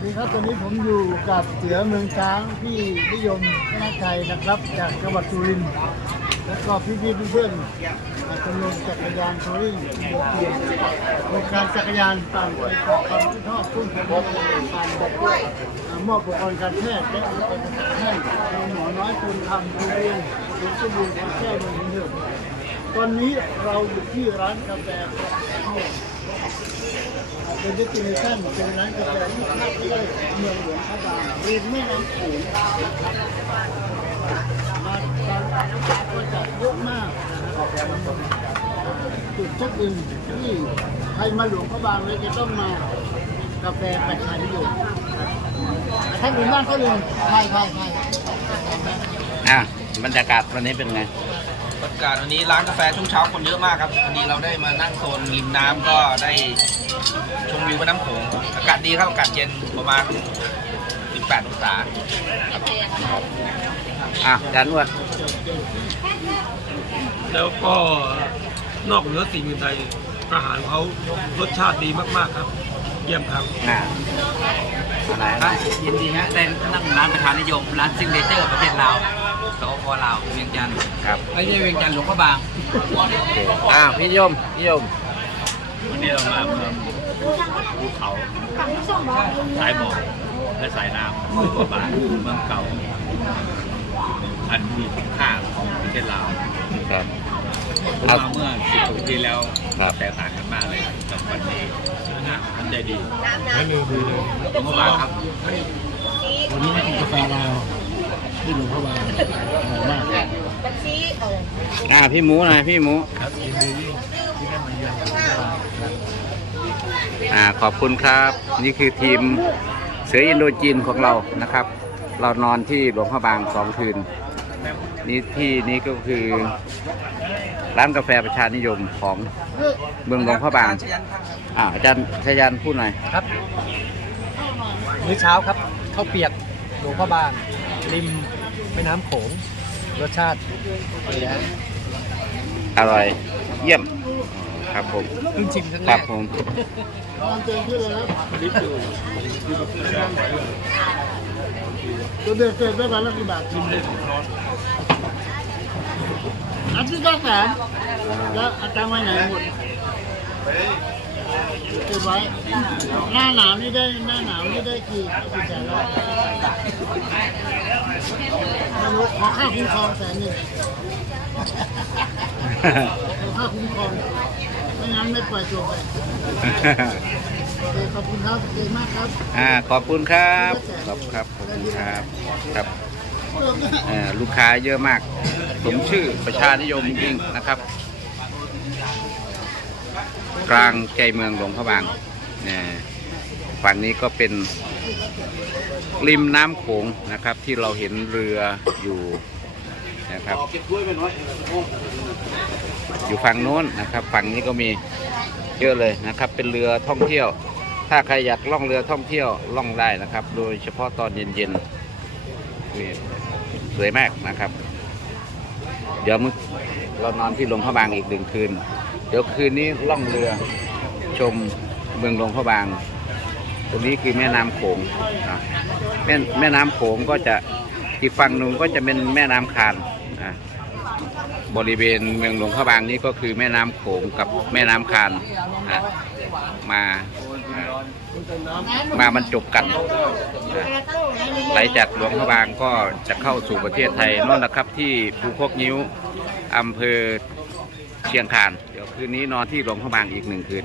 วัสดีครับตอนนี้ผมอยู่กับเสือเมืองช้างพี่นิยมธนชัยนะครับ จากจังหวัดสุรินทร์แล้วก็พี่ๆเพื่อนๆอ่าชมรมจักรยานทัวริงโดยเทีโครงการจักรยานปั่นไปเกาะความที่ชอบพุ่งไปบนปั่นแบบอ่ามอบอุปกรณ์การแพทย์และอุปกรณ์การแพทย์หมอน้อยคุณทำโรงเรียนศูนย์สมบูรณ์การแพทย์เมืองเดิมตอนนี้เราอยู่ที่ร้านกาแฟ เป็นดิสติเนชั่นเป็นร้านกาแฟที่พักได้เมืองหลวงพระบางริมแม่น้ำโขงนะครับมาตอนก็จะเยอะมากนะครับจุดเช็คอินที่ใครมาหลวงพระบางเลยจะต้องมากาแฟประชานิยมแต่ท่านอื่นบ้านเขาเลยใช่ใช่ใช่อะบรรยากาศวันนี้เป็นไง บรรยากาศวันนี้ร้านกาแฟช่วงเช้าคนเยอะมากครับพอดีเราได้มานั่งโซนริมน้ำก็ได้ชมวิวแม่น้ำโขงอากาศดีครับอากาศเย็นประมาณ 18 องศาอะอาจารย์อ้วนแล้วก็นอกเหนือสิ่งอื่นใดอาหารเขารสชาติดีมาก ๆ ครับเยี่ยมครับอะอะไรครันะบยินดีฮะได้นั่งร้านประธานนิยม ร้านซิงเนเจอร์ประเทศลาวสปปลาวเวียงจันทร์ครับไม่ใช่เวียงจันทร์หลวงพระบางโอเคอะพี่นิยมพี่นิยมวันนี้เรามาเมืองภูเขาสายหมอกและสายน้ำเมืองบาเมืองเก่าอันมีคุณค่าของประเทศลาวครับผมครับมาเมื่อสิบกว่าปีที่แล้วครับแตกต่างกันมากเลยกับวันนี้นะ มันใจดีหลวงพ่อบางครับ วันนี้มากินกาแฟเราที่หลวงพระบางอร่อยมากอะพี่หมูหน่อยพี่หมูอ่าขอบคุณครับ นี่คือทีมเสืออินโดจีนของเรานะครับ เรานอนที่หลวงพระบางสองคืนนี่ที่นี้ก็คือร้านกาแฟประชานิยมของเมืองหลวงพระบาง อ่าอาจารย์ชยันพูดหน่อยครับมื้อเช้าครับข้าวเปียกหลวงพ่อบางริมแม่น้ำโขงรสชาติเป็นไงฮะอร่อยเยี่ยมครับผมเพิ่งชิมครั้งคแรรับกผมลองเจอที่เลยนะตัวเด็กเสร็จได้วันละกี่บาทกินเลยอันที่ก็แสนแล้วอาจารย์ไว้ไหนหมด เก็บไว้ หน้าหนาวนี่ได้หน้าหนาวนี่ได้กี่กี่แสนแล้วไม่รู้ขอค่าคุ้มครองแสนหนึ่งขอค่าคุ้มครองไม่งั้นไม่ปล่อยตัวไปโอเคขอบคุณครับขอบคุณมากครับอ่าขอบคุณครับขอบครับขอบคุณครับครับเอ่อลูกค้าเยอะมาก สมชื่อประชานิยมจริงๆนะครับ กลางใจเมืองหลวงพระบางนี่ยฝั่งนี้ก็เป็นริมน้ำโขงนะครับ ที่เราเห็นเรืออยู่นะครับ อยู่ฝั่งโน้นนะครับ ฝั่งนี้ก็มีเยอะเลยนะครับ เป็นเรือท่องเที่ยว ถ้าใครอยากล่องเรือท่องเที่ยวล่องได้นะครับ โดยเฉพาะตอนเย็นๆนี่สวยมากนะครับ เดี๋ยวมึงเรานอนที่หลวงพระบางอีกหนึ่งคืน เดี๋ยวคืนนี้ล่องเรือชมเมืองหลวงพระบาง ตรงนี้คือแม่น้ำโขงนะแม่แม่น้ำโขงก็จะอีกฝั่งหนึ่งก็จะเป็นแม่น้ำคานนะบริเวณเมืองหลวงพระบางนี้ก็คือแม่น้ำโขงกับแม่น้ำคานนะมา มาบรรจบกันไหลจากหลวงพระบางก็จะเข้าสู่ประเทศไทยนั่นแหละครับ ที่ภูโคกนิ้วอำเภอเชียงคาน เดี๋ยวคืนนี้นอนที่หลวงพระบางอีกหนึ่งคืน